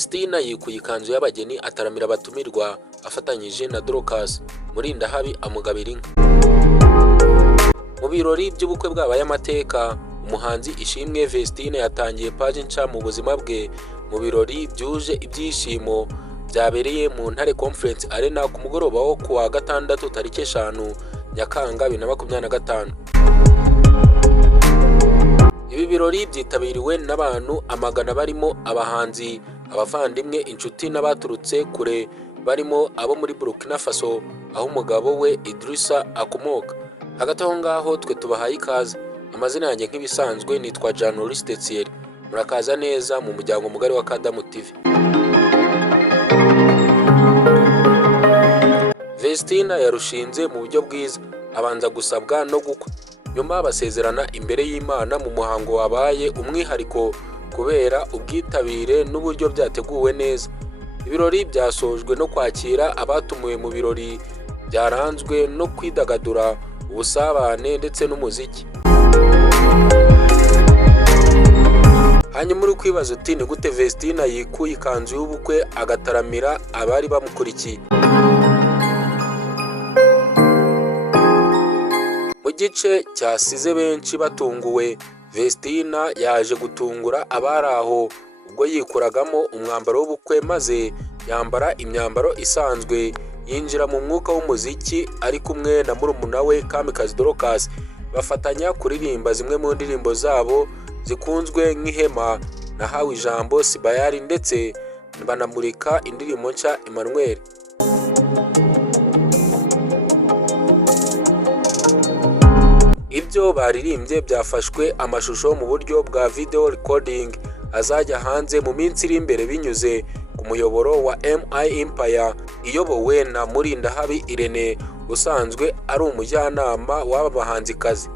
Vestina yikuye ikanzu y'abageni ataramira abatumirwa afatanyije na Dorcas Murindahabi amugabira inka. Mu birori by'ubukwe bwabaye amateka, umuhanzi Ishimwe Vestina yatangiye paji nshya mu buzima bwe mu birori byuje ibyishimo byabereye mu Ntare Conference Arena ku mugoroba wo kuwa gatandatu tariki 5 Nyakanga 2025. Ibi birori byitabiriwe n'abantu amagana barimo abahanzi, abavandimwe, inshuti n'abaturutse kure barimo abo muri Burkina Faso aho umugabo we Idrissa akomoka. Hagati aho ngaho twe tubahaye ikaze. Amazina yanjye nk'ibisanzwe nitwa Journaliste Thierry. Murakaza neza mu muryango mugari wa Kadamu TV. Vestina yarushinze mu buryo bwiza, abanza gusabwa no gukwa. Nyuma basezerana imbere y'Imana mu muhango wabaye umwihariko kubera ubwitabire n'uburyo byateguwe neza. Ibirori byasojwe no kwakira abatumiwe mu birori byaranzwe no kwidagadura, ubusabane ndetse n'umuziki. Hanyuma uri kwibaza uti ni gute Vestina yikuye ikanzu y'ubukwe agataramira abari bamukurikiye? Mu gice cyasize benshi batunguwe, Vestina yaje gutungura abari aho ubwo yikuragamo umwambaro w'ubukwe maze yambara imyambaro isanzwe, yinjira mu mwuka w'umuziki ari kumwe na murumuna we Kamikazi Dorcas. Bafatanya kuririmba zimwe mu ndirimbo zabo zikunzwe nk'Ihema, Nahawe Ijambo, Sibayari ndetse banamurika indirimbo nshya Emmanuel. Ibyo baririmbye byafashwe amashusho mu buryo bwa video recording azajya hanze mu minsi iri imbere binyuze ku muyoboro wa MI Empire iyobowe na Murindahabi Irene usanzwe ari umujyanama w'aba bahanzikazi.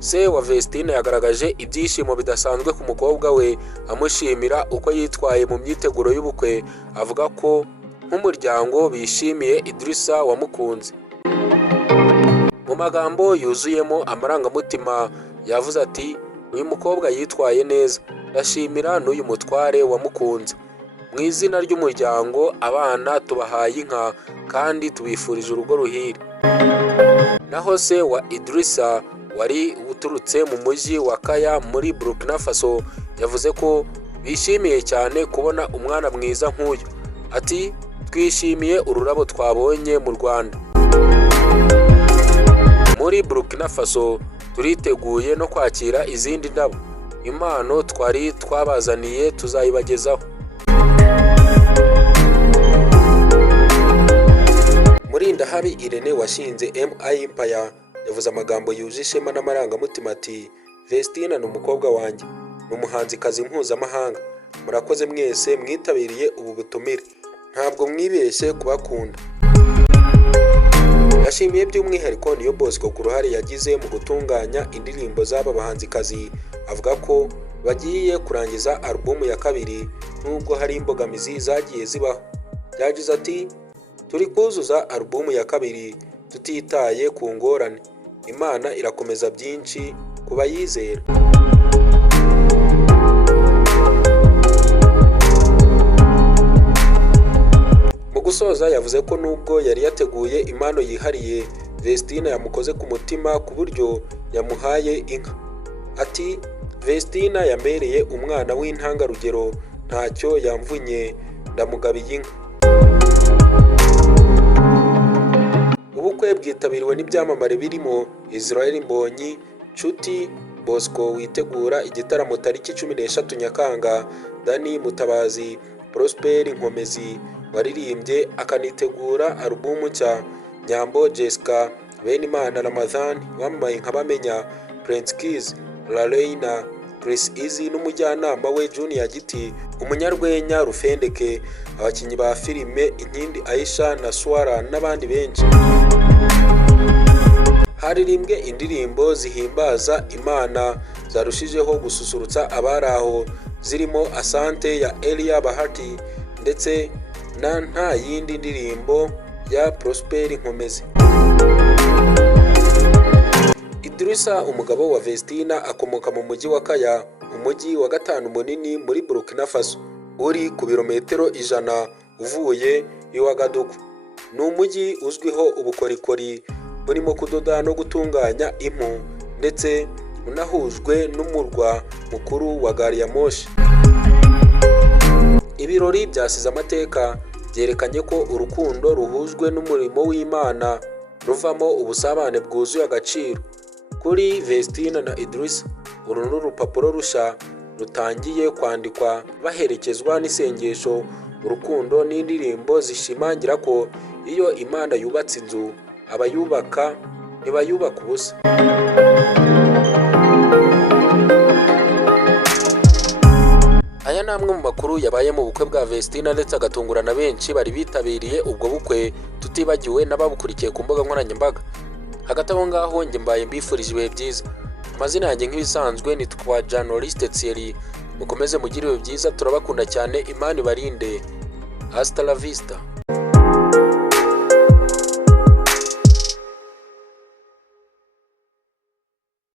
Se wa Vestina yagaragaje ibyishimo bidasanzwe ku mukobwa we amushimira uko yitwaye mu myiteguro y'ubukwe, avuga ko nk'umuryango bishimiye Idrissa wamukunze. Mu magambo yuzuyemo amarangamutima yavuze ati uyu mukobwa yitwaye neza, ndashimira n'uyu mutware wamukunze. Mu izina ry'umuryango abana tubahaye inka kandi tubifurije urugo ruhire. Naho se wa Idrissa wari uturutse mu mujyi wa Kaya muri Burkina Faso yavuze ko bishimiye cyane kubona umwana mwiza nk'uyu. Ati twishimiye ururabo twabonye mu Rwanda. Muri Burkina Faso turiteguye no kwakira izindi ndabo. Impano twari twabazaniye tuzayibagezaho. Murindahabi Irene washinze MI Empire yavuze amagambo yuje ishema n'amarangamutima ati Vestina ni umukobwa wanjye, ni umuhanzikazi mpuzamahanga. Murakoze mwese mwitabiriye ubu butumire, ntabwo mwibeshye kubakunda. Yashimiye by'umwihariko Niyo Bosco ku ruhare yagize mu gutunganya indirimbo z'aba bahanzikazi, avuga ko bagiye kurangiza alubumu ya kabiri nubwo hari imbogamizi zagiye zibaho. Yagize ati turi kuzuza alubumu ya kabiri tutitaye ku ngorane. Imana irakomeza byinshi ku bayizera. Mu gusoza yavuze ko nubwo yari yateguye impano yihariye, Vestina yamukoze ku mutima ku buryo yamuhaye inka. Ati Vestina yambereye umwana w'intangarugero, ntacyo yamvunye, ndamugabiye inka. Ubukwe bwitabiriwe n'ibyamamare birimo Israel Mbonyi, Nshuti Bosco witegura igitaramo tariki 13 Nyakanga, Dani Mutabazi, Prosper Nkomezi waririmbye akanitegura alubumu nshya, Nyambo Jessica, Benimana Ramadhan wambaye nk'abamenya, Prince Kiss, La Reina, Chris Easy n'umujyanama we Junior Giti, umunyarwenya Rufendeke, abakinnyi ba filime Inkindi Aisha na Swara n'abandi benshi. Haririmbwe indirimbo zihimbaza Imana zarushijeho gususurutsa abari aho zirimo Asante ya Elia Bahati ndetse na nta yindi ndirimbo ya Prosper Nkomezi. Idrissa umugabo wa Vestina akomoka mu mujyi wa Kaya, mujyi wa gatanu munini muri Burkina Faso, uri ku birometero 100 uvuye i Ouagadougou. Ni umujyi uzwiho ubukorikori burimo kudoda no gutunganya impu, ndetse unahujwe n'umurwa mukuru wa gari ya moshi. Ibirori byasize amateka byerekanye ko urukundo ruhujwe n'umurimo w'Imana ruvamo ubusabane bwuzuye agaciro. Kuri Vestine na Idrissa, uru ni urupapuro rushya rutangiye kwandikwa baherekezwa n'isengesho, urukundo n'indirimbo zishimangira ko iyo Imana yubatse inzu, abayubaka ntibayubaka ubusa. Aya ni amwe mu makuru yabaye mu bukwe bwa Vestine ndetse agatungurana benshi bari bitabiriye ubwo bukwe, tutibagiwe n'ababukurikiye ku mbuga nkoranyambaga. Hagati aho ngaho njye mbaye mbifurije ibihe byiza. Amazina yanjye nk'ibisanzwe nitwa Journaliste Thierry. Mukomeze mugire ibihe byiza, turabakunda cyane, Imana ibarinde. Hasta la vista.